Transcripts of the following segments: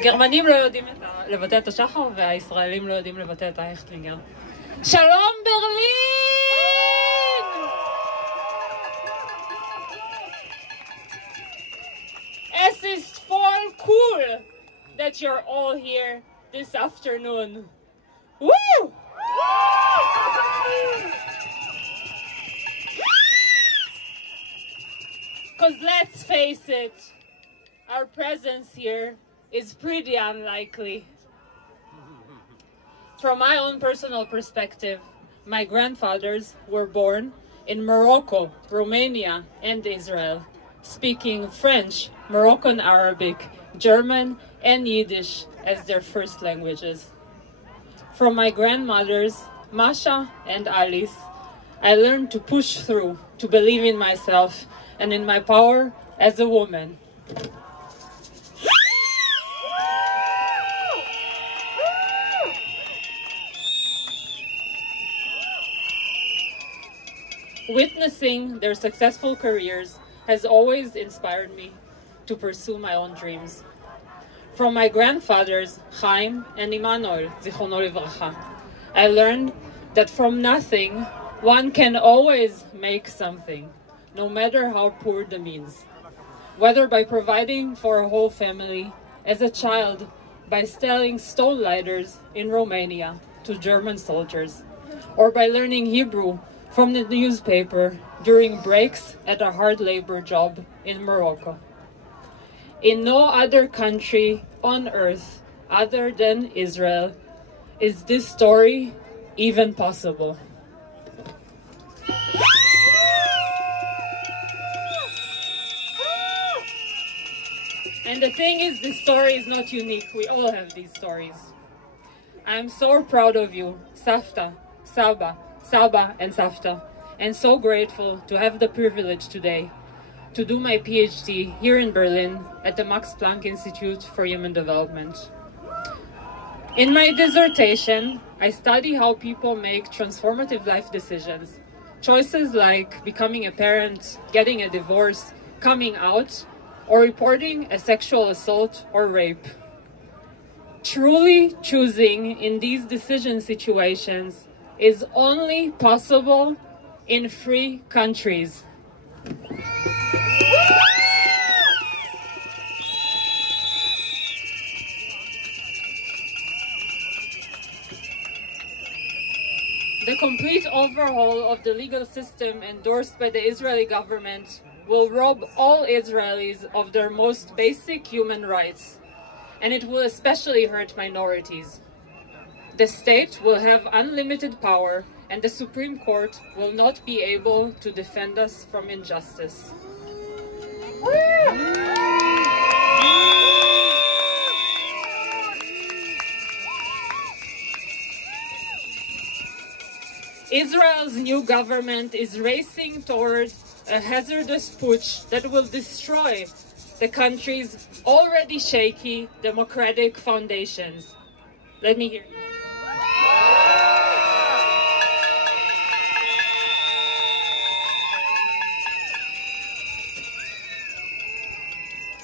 הגרמנים לא יודעים לבטא את השחר והישראלים לא יודעים לבטא את ההכטלינגר. שלום ברלין! Es ist voll cool that you're all here this afternoon. Woo! Because let's face it, our presence here is pretty unlikely. From my own personal perspective, my grandfathers were born in Morocco, Romania, and Israel, speaking French, Moroccan Arabic, German, and Yiddish as their first languages. From my grandmothers, Masha and Alice, I learned to push through, to believe in myself and in my power as a woman. Witnessing their successful careers has always inspired me to pursue my own dreams. From my grandfathers, Chaim and Immanuel, zichrono livracha, I learned that from nothing, one can always make something, no matter how poor the means. Whether by providing for a whole family, as a child, by selling stone lighters in Romania to German soldiers, or by learning Hebrew from the newspaper during breaks at a hard labor job in Morocco. In no other country on earth other than Israel is this story even possible. And the thing is, this story is not unique. We all have these stories. I'm so proud of you, Safta, Saba, and Safta, and so grateful to have the privilege today to do my PhD here in Berlin at the Max Planck Institute for Human Development. In my dissertation, I study how people make transformative life decisions. Choices like becoming a parent, getting a divorce, coming out, or reporting a sexual assault or rape. Truly choosing in these decision situations is only possible in free countries. The complete overhaul of the legal system endorsed by the Israeli government will rob all Israelis of their most basic human rights, and it will especially hurt minorities. The state will have unlimited power, and the Supreme Court will not be able to defend us from injustice. Israel's new government is racing toward a hazardous putsch that will destroy the country's already shaky democratic foundations. Let me hear you.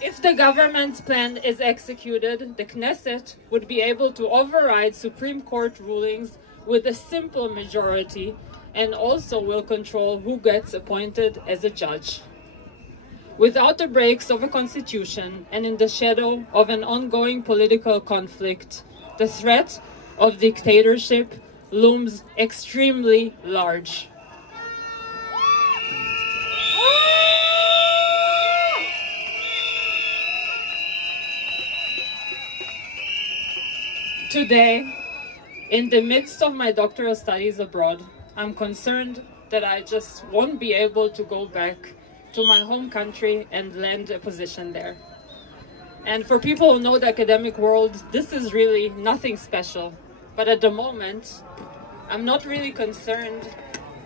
If the government's plan is executed, the Knesset would be able to override Supreme Court rulings with a simple majority and also will control who gets appointed as a judge. Without the breaks of a constitution and in the shadow of an ongoing political conflict, the threat of dictatorship looms extremely large. Today, in the midst of my doctoral studies abroad, I'm concerned that I just won't be able to go back to my home country and land a position there. And for people who know the academic world, this is really nothing special. But at the moment, I'm not really concerned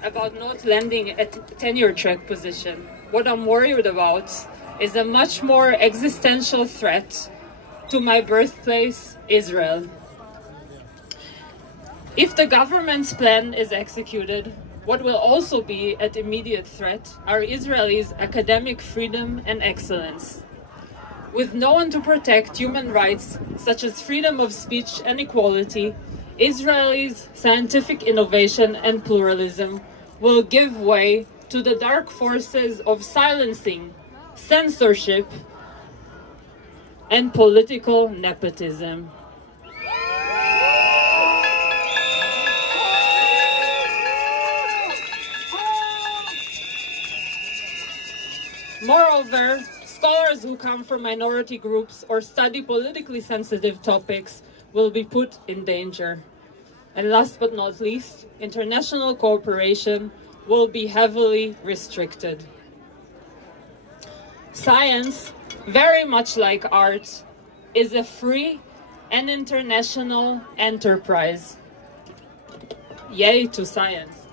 about not landing a tenure track position. What I'm worried about is a much more existential threat to my birthplace, Israel. If the government's plan is executed, what will also be an immediate threat are Israelis' academic freedom and excellence. With no one to protect human rights, such as freedom of speech and equality, Israel's scientific innovation and pluralism will give way to the dark forces of silencing, censorship, and political nepotism. Moreover, scholars who come from minority groups or study politically sensitive topics will be put in danger. And last but not least, international cooperation will be heavily restricted. Science, very much like art, is a free and international enterprise. Yay to science.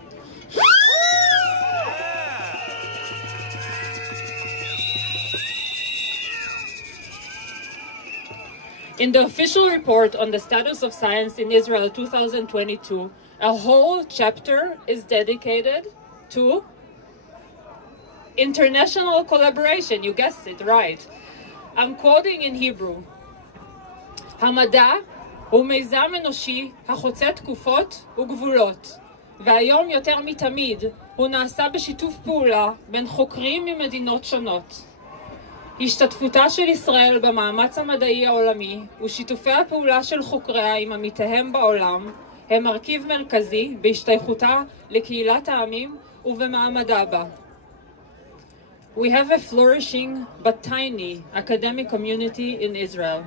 In the official report on the status of science in Israel 2022, a whole chapter is dedicated to international collaboration. You guessed it right. I'm quoting in Hebrew. המדע הוא מיזם אנושי החוצה תקופות וגבולות, והיום יותר מתמיד הוא נעשה בשיתוף פעולה בין חוקרים ממדינות שונות. השתתפותה של ישראל במאמץ המדעי העולמי ושיתופי הפעולה של חוקריה עם עמיתיהם בעולם הם מרכיב מרכזי בהשתייכותה לקהילת העמים ובמעמדה בה. We have a flourishing but tiny academic community in Israel.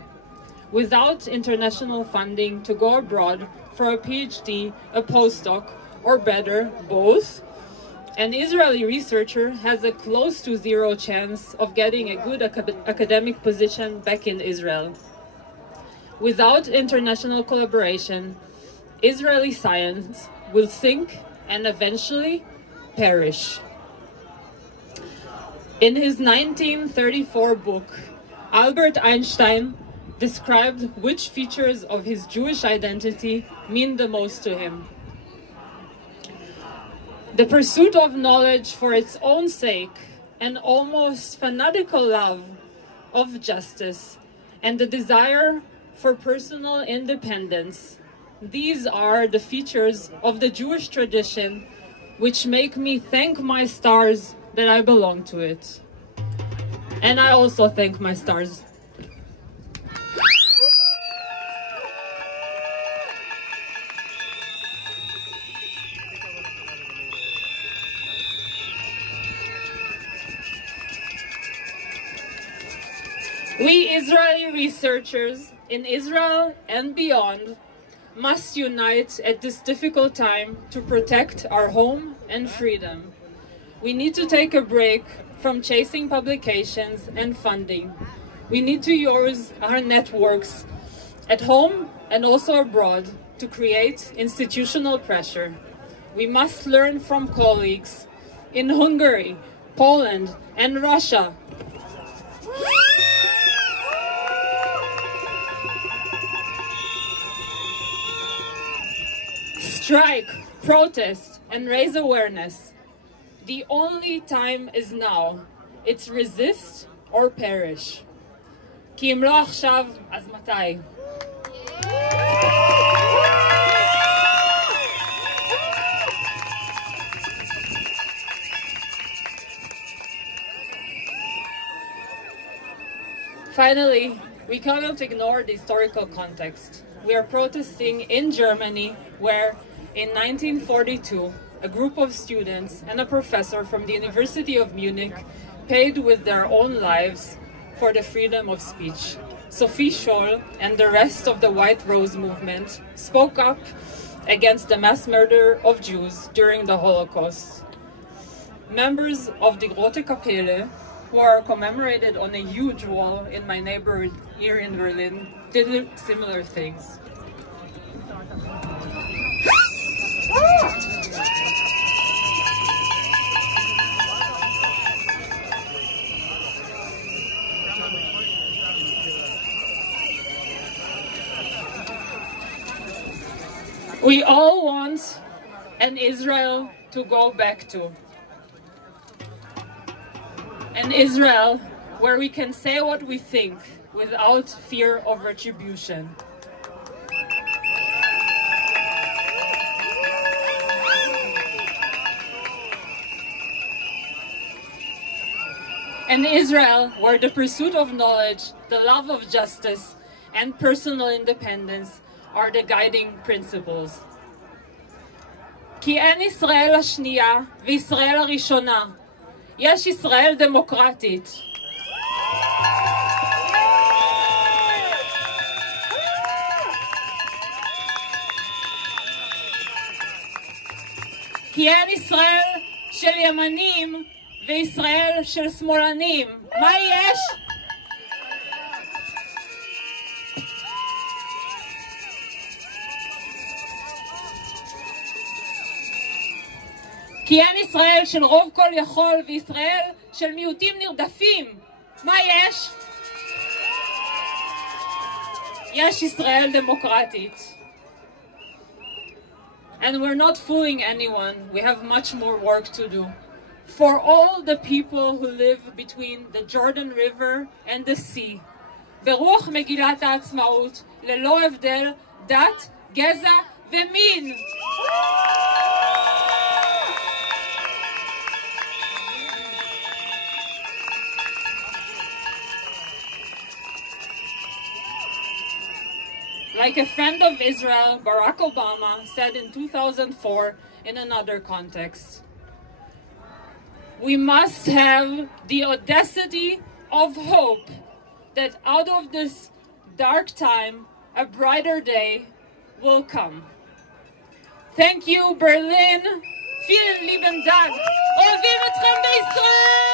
Without international funding to go abroad for a PhD, a postdoc, or better, both, an Israeli researcher has a close to zero chance of getting a good academic position back in Israel. Without international collaboration, Israeli science will sink and eventually perish. In his 1934 book, Albert Einstein described which features of his Jewish identity mean the most to him. The pursuit of knowledge for its own sake, an almost fanatical love of justice, and the desire for personal independence. These are the features of the Jewish tradition which make me thank my stars that I belong to it. And I also thank my stars. We Israeli researchers in Israel and beyond must unite at this difficult time to protect our home and freedom. We need to take a break from chasing publications and funding. We need to use our networks at home and also abroad to create institutional pressure. We must learn from colleagues in Hungary, Poland, and Russia. Strike, protest, and raise awareness. The only time is now. It's resist or perish. כי אם לא עכשיו, אז מתי? Finally, we cannot ignore the historical context. We are protesting in Germany, where in 1942, a group of students and a professor from the University of Munich paid with their own lives for the freedom of speech. Sophie Scholl and the rest of the White Rose movement spoke up against the mass murder of Jews during the Holocaust. Members of the Rote Kapelle, who are commemorated on a huge wall in my neighborhood here in Berlin, did similar things. We all want an Israel to go back to. An Israel where we can say what we think without fear of retribution. An Israel where the pursuit of knowledge, the love of justice, and personal independence are the guiding principles. כי אין ישראל השנייה וישראל הראשונה. יש ישראל דמוקרטית. כי אין ישראל של ימנים וישראל של שמאלנים. מה יש? כי אין ישראל של רוב כל יכול וישראל של מיעוטים נרדפים. מה יש? יש ישראל דמוקרטית. And we're not fooling anyone. We have much more work to do. For all the people who live between the Jordan River and the sea, ברוח מגילת העצמאות, ללא הבדל דת, גזע ומין. Like a friend of Israel, Barack Obama, said in 2004 in another context, we must have the audacity of hope that out of this dark time, a brighter day will come. Thank you, Berlin. Vielen lieben Dank. אוהבים אתכם בישראל!